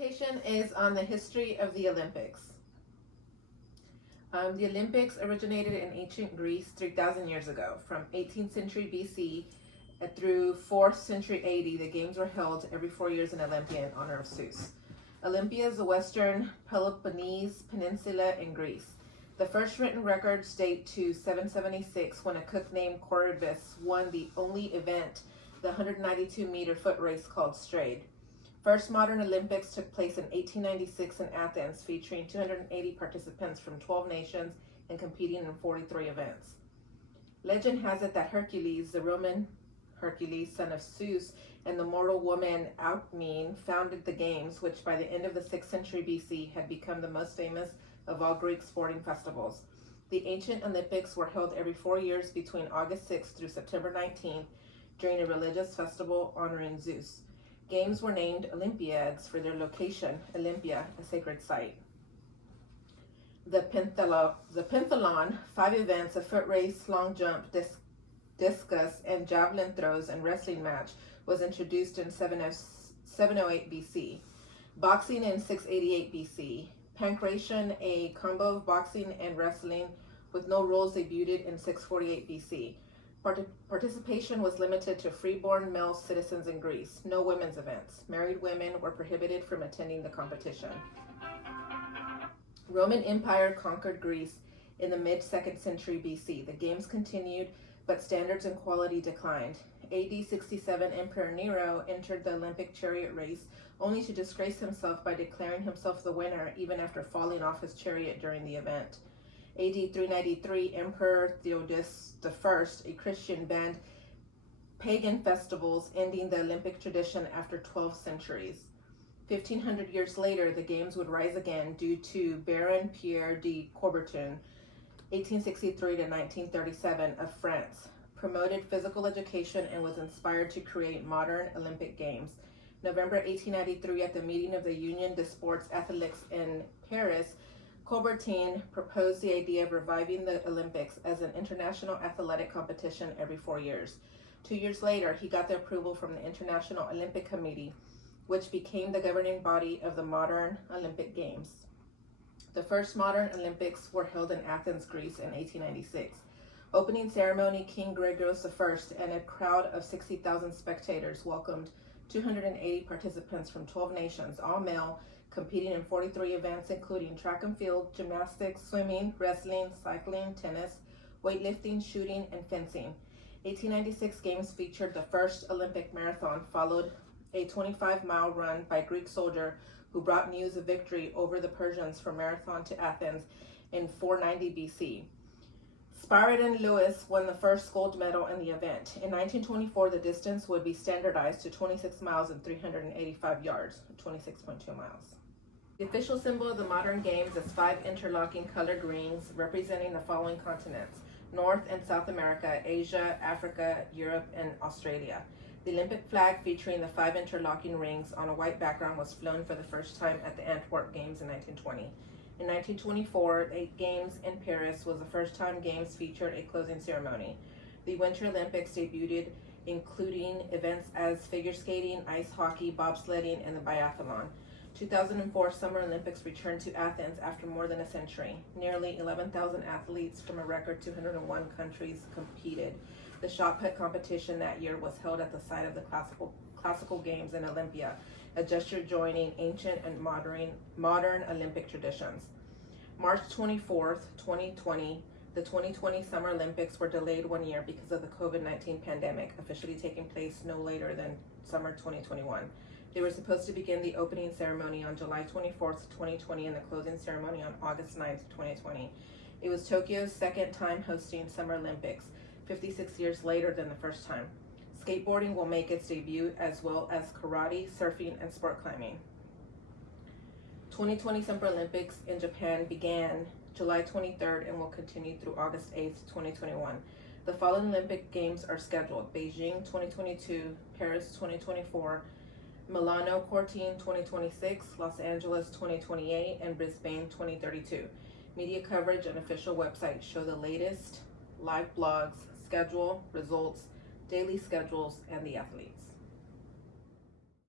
presentation is on the history of the Olympics. The Olympics originated in ancient Greece 3,000 years ago. From 18th century BC through 4th century AD, the games were held every 4 years in Olympia in honor of Zeus. Olympia is the western Peloponnese peninsula in Greece. The first written records date to 776 when a cook named Coroebus won the only event, the 192-meter foot race called Strade. First modern Olympics took place in 1896 in Athens, featuring 280 participants from 12 nations and competing in 43 events. Legend has it that Hercules, the Roman Hercules, son of Zeus, and the mortal woman Alcmene founded the games, which by the end of the 6th century BC had become the most famous of all Greek sporting festivals. The ancient Olympics were held every 4 years between August 6th through September 19th during a religious festival honoring Zeus. Games were named Olympiads for their location, Olympia, a sacred site. The Pentathlon, 5 events, a foot race, long jump, discus, and javelin throws and wrestling match, was introduced in 708 BC. Boxing in 688 BC. Pankration, a combo of boxing and wrestling with no rules, debuted in 648 BC. Participation was limited to freeborn male citizens in Greece. No women's events. Married women were prohibited from attending the competition. Roman Empire conquered Greece in the mid-2nd century BC. The games continued, but standards and quality declined. AD 67, Emperor Nero entered the Olympic chariot race, only to disgrace himself by declaring himself the winner even after falling off his chariot during the event. AD 393, Emperor Theodosius I, a Christian, banned pagan festivals, ending the Olympic tradition after 12 centuries. 1,500 years later, the games would rise again due to Baron Pierre de Coubertin, 1863 to 1937, of France, promoted physical education and was inspired to create modern Olympic Games. November 1893, at the meeting of the Union des Sports Athletiques in Paris, Coubertin proposed the idea of reviving the Olympics as an international athletic competition every 4 years. 2 years later, he got the approval from the International Olympic Committee, which became the governing body of the modern Olympic Games. The first modern Olympics were held in Athens, Greece in 1896. Opening ceremony, King Gregorios I and a crowd of 60,000 spectators welcomed 280 participants from 12 nations, all male, competing in 43 events, including track and field, gymnastics, swimming, wrestling, cycling, tennis, weightlifting, shooting, and fencing. 1896 games featured the first Olympic marathon, followed a 25-mile run by a Greek soldier who brought news of victory over the Persians from Marathon to Athens in 490 BC. Spyridon Lewis won the first gold medal in the event. In 1924, the distance would be standardized to 26 miles and 385 yards, 26.2 miles. The official symbol of the modern games is 5 interlocking colored rings representing the following continents: North and South America, Asia, Africa, Europe, and Australia. The Olympic flag featuring the 5 interlocking rings on a white background was flown for the first time at the Antwerp Games in 1920. In 1924, the Games in Paris was the first time Games featured a closing ceremony. The Winter Olympics debuted, including events as figure skating, ice hockey, bobsledding, and the biathlon. 2004 Summer Olympics returned to Athens after more than a century. Nearly 11,000 athletes from a record 201 countries competed. The shot put competition that year was held at the site of the classical games in Olympia, a gesture joining ancient and modern Olympic traditions. March 24th, 2020, the 2020 Summer Olympics were delayed 1 year because of the COVID-19 pandemic, officially taking place no later than summer 2021. They were supposed to begin the opening ceremony on July 24th, 2020, and the closing ceremony on August 9th, 2020. It was Tokyo's second time hosting Summer Olympics, 56 years later than the first time. Skateboarding will make its debut, as well as karate, surfing, and sport climbing. 2020 Summer Olympics in Japan began July 23rd and will continue through August 8th, 2021. The following Olympic Games are scheduled: Beijing 2022, Paris 2024, Milano Cortina 2026, Los Angeles 2028, and Brisbane 2032. Media coverage and official websites show the latest live blogs, schedule, results, daily schedules, and the athletes.